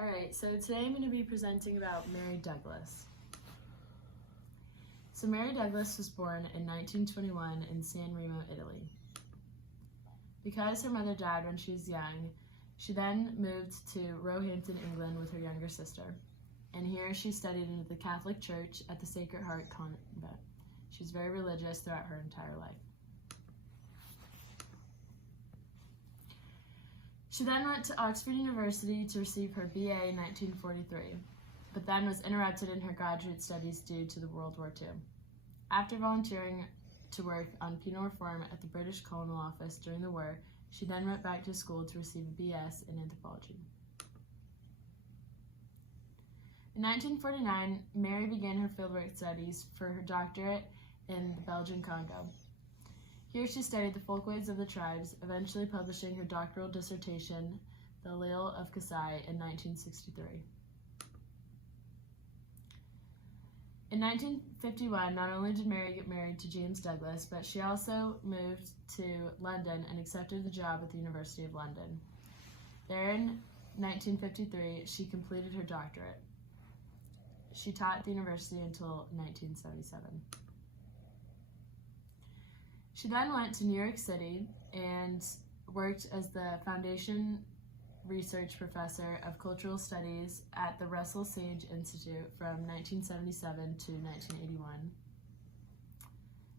Alright, so today I'm going to be presenting about Mary Douglas. So Mary Douglas was born in 1921 in San Remo, Italy. Because her mother died when she was young, she then moved to Roehampton, England with her younger sister. And here she studied in the Catholic Church at the Sacred Heart Convent. She was very religious throughout her entire life. She then went to Oxford University to receive her BA in 1943, but then was interrupted in her graduate studies due to the World War II. After volunteering to work on penal reform at the British Colonial Office during the war, she then went back to school to receive a BS in anthropology. In 1949, Mary began her fieldwork studies for her doctorate in the Belgian Congo. Here she studied the folkways of the tribes, eventually publishing her doctoral dissertation, The Allele of Kasai, in 1963. In 1951, not only did Mary get married to James Douglas, but she also moved to London and accepted the job at the University of London. There in 1953, she completed her doctorate. She taught at the university until 1977. She then went to New York City and worked as the Foundation Research Professor of Cultural Studies at the Russell Sage Institute from 1977 to 1981.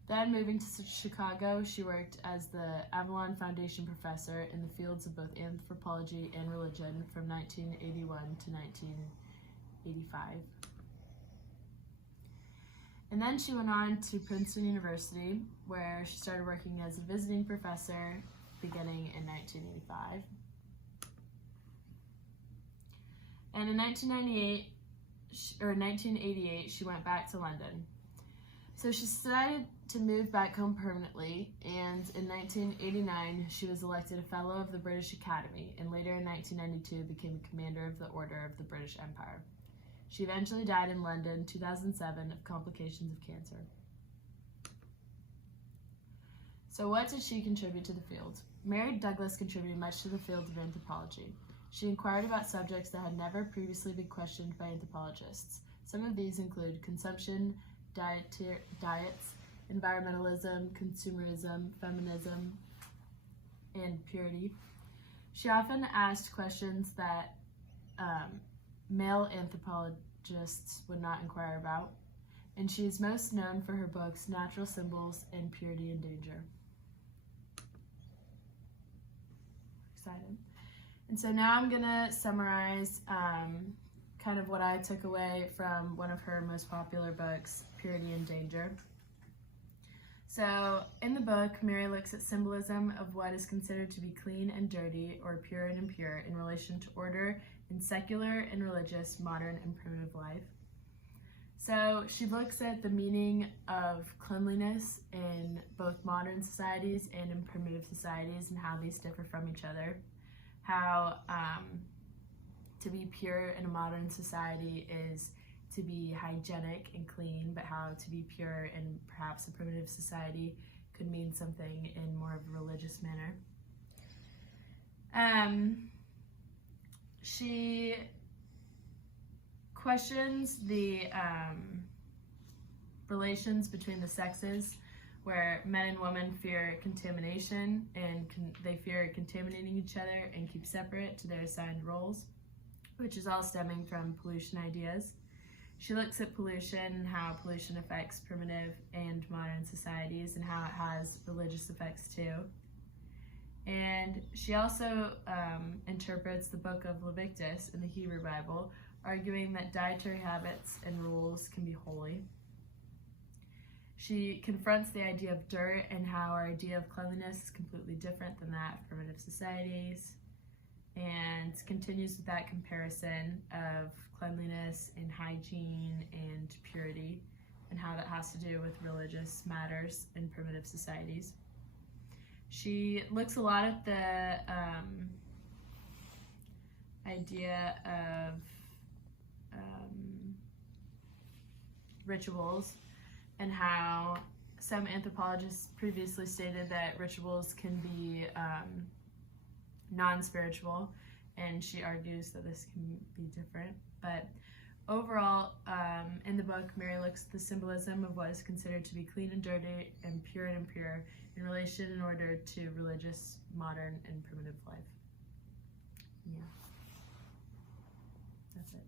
Then moving to Chicago, she worked as the Avalon Foundation Professor in the fields of both anthropology and religion from 1981 to 1985. And then she went on to Princeton University, where she started working as a visiting professor beginning in 1985. And in 1988, she went back to London. So she decided to move back home permanently, and in 1989, she was elected a Fellow of the British Academy, and later in 1992 became a Commander of the Order of the British Empire. She eventually died in London in 2007 of complications of cancer. So what did she contribute to the field? Mary Douglas contributed much to the field of anthropology. She inquired about subjects that had never previously been questioned by anthropologists. Some of these include consumption, diets, environmentalism, consumerism, feminism, and purity. She often asked questions that male anthropologists would not inquire about, and she is most known for her books Natural Symbols and Purity and Danger. Excited. And so now I'm going to summarize kind of what I took away from one of her most popular books, Purity and Danger. So in the book, Mary looks at symbolism of what is considered to be clean and dirty, or pure and impure, in relation to order in secular and religious, modern and primitive life. So she looks at the meaning of cleanliness in both modern societies and in primitive societies and how these differ from each other. How to be pure in a modern society is to be hygienic and clean, but how to be pure in perhaps a primitive society could mean something in more of a religious manner. She questions the relations between the sexes, where men and women fear contamination and they fear contaminating each other and keep separate to their assigned roles, which is all stemming from pollution ideas. She looks at pollution and how pollution affects primitive and modern societies and how it has religious effects too. And she also interprets the book of Leviticus in the Hebrew Bible, arguing that dietary habits and rules can be holy. She confronts the idea of dirt and how our idea of cleanliness is completely different than that of primitive societies, and continues with that comparison of cleanliness and hygiene and purity and how that has to do with religious matters in primitive societies. She looks a lot at the idea of rituals and how some anthropologists previously stated that rituals can be non-spiritual, and she argues that this can be different. But overall, in the book, Mary looks at the symbolism of what is considered to be clean and dirty and impure in relation in order to religious, modern, and primitive life. Yeah. That's it.